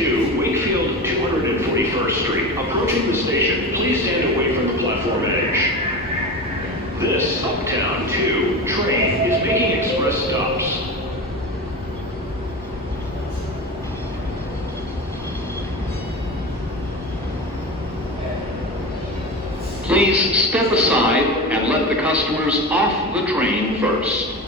R142, Wakefield 241st Street. Approaching the station, please stand away from the platform edge. This Uptown 2 train is making express stops. Please step aside and let the customers off the train first.